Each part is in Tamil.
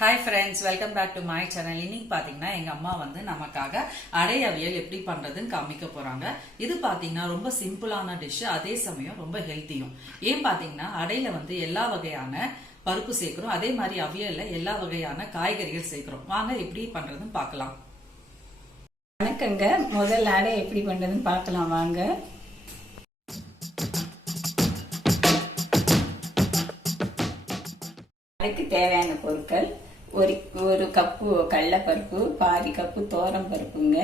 Hi friends, welcome back to my channel. இன்னைக்கு பாத்தீங்கன்னா எங்க அம்மா வந்து நமக்காக அடை அவியல் எப்படி பண்றதுன்னு காமிக்க போறாங்க. இது பாத்தீங்கன்னா ரொம்ப சிம்பிளான டிஷ், அதே சமயம் ரொம்ப ஹெல்த்தியும். ஏன் பாத்தீங்கன்னா அடையில வந்து எல்லா வகையான பருப்பு சேர்க்கிறோம், அதே மாதிரி அவியல்ல எல்லா வகையான காய்கறிகள் சேர்க்கிறோம். வாங்க எப்படி பண்றதுன்னு பார்க்கலாம். வணக்கங்க. முதல் அடை எப்படி பண்றதுன்னு பார்க்கலாம் வாங்க. அதுக்கு தேவையான பொருட்கள்: ஒரு கப்பு கடலைப்பருப்பு, பாதி கப்பு தோரம் பருப்புங்க,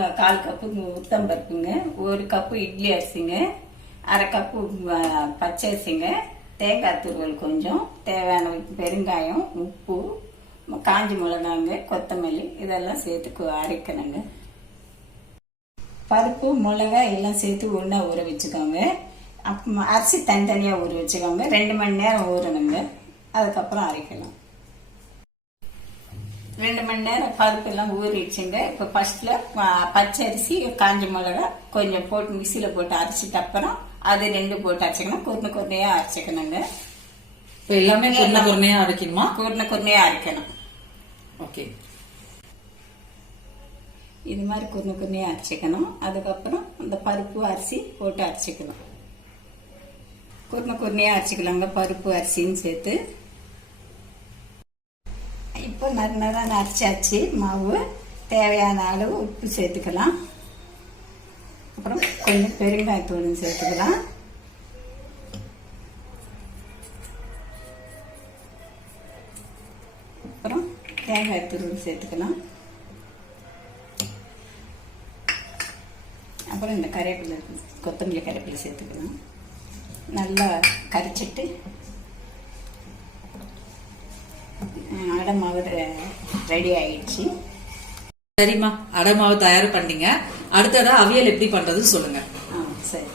1/4 கப்பு உத்தம் பருப்புங்க, 1 கப்பு இட்லி அரிசிங்க, 1/2 கப்பு பச்சை அரிசிங்க, தேங்காய் துருவல் கொஞ்சம், தேவையான பெருங்காயம், உப்பு, காஞ்சி மிளகாங்க, கொத்தமல்லி இதெல்லாம் சேர்த்து அரைக்கணுங்க. பருப்பு மிளகாய் எல்லாம் சேர்த்து ஒன்றா ஊற வச்சுக்கோங்க. அரிசி தனித்தனியாக ஊற வச்சுக்கோங்க. 2 மணி நேரம் ஊறணுங்க. அதுக்கப்புறம் அரைக்கலாம். 2 மணி நேரம் பருப்பு எல்லாம் ஊறிடுச்சுங்க. இப்போ ஃபர்ஸ்ட்ல பச்சை அரிசி, காஞ்ச மிளகா கொஞ்சம் போட்டு மிக்சியில போட்டு அரைச்சிட்டு அப்புறம் அது 2 போட்டு அரைச்சிக்கணும். குருணையா அரைச்சிக்கணுங்க. இப்போ எல்லாமே குருணையா அரைக்கணுமா? குருணையா அரைக்கணும். ஓகே, இது மாதிரி குருணையா அரைச்சிக்கணும். அதுக்கப்புறம் அந்த பருப்பு அரிசி போட்டு அரைச்சிக்கணும். குருணையா அரைச்சிக்கலாங்க பருப்பு அரிசின்னு சேர்த்து. இப்போ நல்லா அரைச்சாச்சு மாவு. தேவையான அளவு உப்பு சேர்த்துக்கலாம். அப்புறம் கொஞ்சம் பெருங்காயத்தூள் சேர்த்துக்கலாம். அப்புறம் தேங்காய்த்தூள் சேர்த்துக்கலாம். அப்புறம் இந்த கறிவேப்பிலை, கொத்தமல்லி கறிவேப்பிலை சேர்த்துக்கலாம். நல்லா கரைச்சிட்டு அடை மாவு ரெடி ஆயிடுச்சு. சரிம்மா, அடை மாவு தயார் பண்ணீங்க. அடுத்ததா அவியல் எப்படி பண்றது சொல்லுங்க. சரி.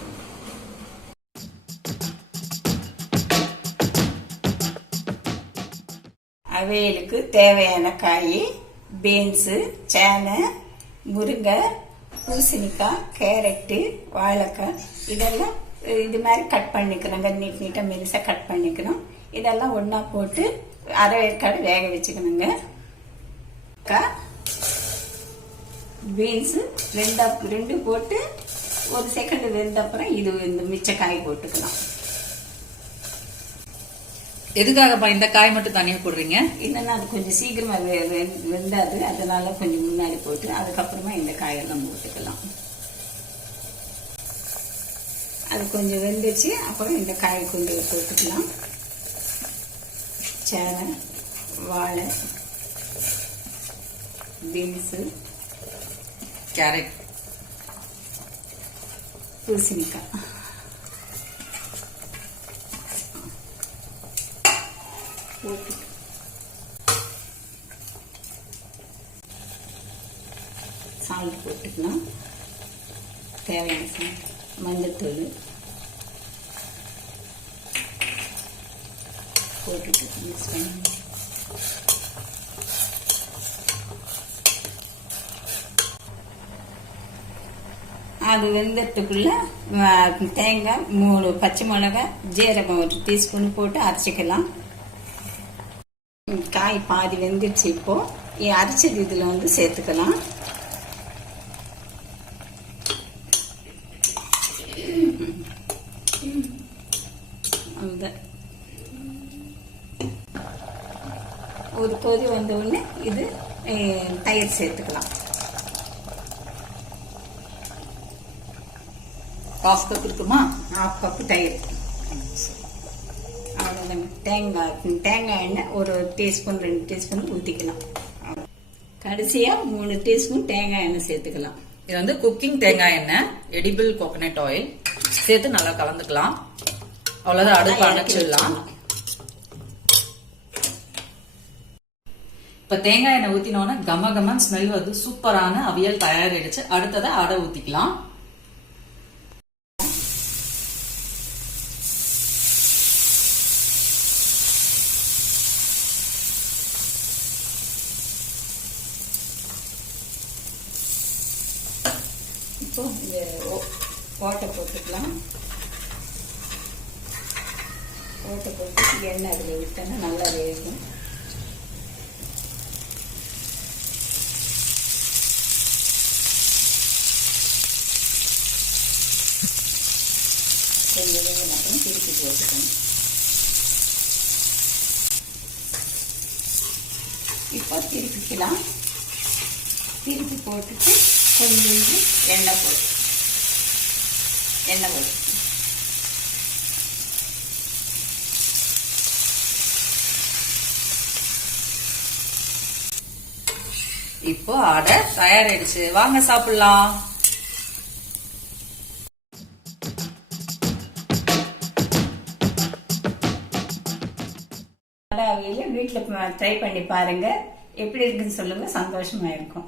அவியலுக்கு தேவையான காய்: பீன்ஸு, சேனை, முருங்கை, பூசணிக்காய், கேரட்டு, வாழைக்காய் இதெல்லாம் இது மாதிரி கட் பண்ணிக்கணுங்க. நீட்டா மெலிசா கட் பண்ணிக்கணும். இதெல்லாம் ஒன்னா போட்டு அரை வேக்காடு வேக வச்சுக்கணுங்க. பீன்ஸ் 2 போட்டு 1 செகண்ட் வெந்த அப்புறம் இது இந்த மிச்ச காய் போட்டுக்கலாம். எதுக்காகப்பா இந்த காய் மட்டும் தனியா போடுறீங்க? இல்லைன்னா அது கொஞ்சம் சீக்கிரமா வெந்தாது, அதனால கொஞ்சம் முன்னாடி போட்டு அதுக்கப்புறமா இந்த காயெல்லாம் போட்டுக்கலாம். அது கொஞ்சம் வெந்துச்சு. அப்புறம் இந்த காய் கொஞ்சம் போட்டுக்கலாம். சேனை, வாழை, பீன்ஸு, கேரட், பூசணிக்காய் போட்டு சால்ட் போட்டுக்கலாம். தேவையான சால்ட், மஞ்சத்தூள் போட்டுட்டு மிக்ஸ் பண்ணி அது வெந்ததுக்குள்ள தேங்காய், 3 பச்சை மிளகாய், ஜீரகம் 1 டீஸ்பூன் போட்டு அரைச்சிக்கலாம். காய் பாதி வெந்துடுச்சு. இப்போ அரைச்சது இதுல வந்து சேர்த்துக்கலாம். ஒரு கொதி வந்த உடனே இது தயிர் சேர்த்துக்கலாம். 1/2 கப் இருக்குமா? 1/2 கப் தயிர். அவ்வளோதாங்க. தேங்காய் எண்ணெய் 1 டீஸ்பூன் 2 டீஸ்பூன் ஊற்றிக்கலாம். கடைசியா 3 டீஸ்பூன் தேங்காய் எண்ணெய் சேர்த்துக்கலாம். இது வந்து குக்கிங் தேங்காய் எண்ணெய், எடிபிள் கோகனட் ஆயில் சேர்த்து நல்லா கலந்துக்கலாம். அவ்வளவுதான், அடுப்பு அணைச்சிடலாம். இப்ப தேங்காய் எண்ணெய் ஊத்தினோன்னா கமகமன் ஸ்மெல் வந்து சூப்பரான அவியல் தயாரிடுச்சு. அடுத்ததை அடை ஊத்திக்கலாம். இப்போ இந்த ஓட்டை போட்டுக்கலாம். ஓட்டை போட்டு எண்ணெய் அதில் விட்டோன்னா நல்லா வேகும். கொஞ்சம் மட்டும் திருப்பி போட்டுக்கணும். இப்போ திருப்பிக்கலாம். திருப்பி போட்டுட்டு கொஞ்சம் எண்ணெய் போட்டு இப்போ அடை தயாராயிடுச்சு, வாங்க சாப்பிடலாம். அவியல் வீட்டில் ட்ரை பண்ணி பாருங்க, எப்படி இருக்குன்னு சொல்லுங்க, சந்தோஷமா இருக்கும்.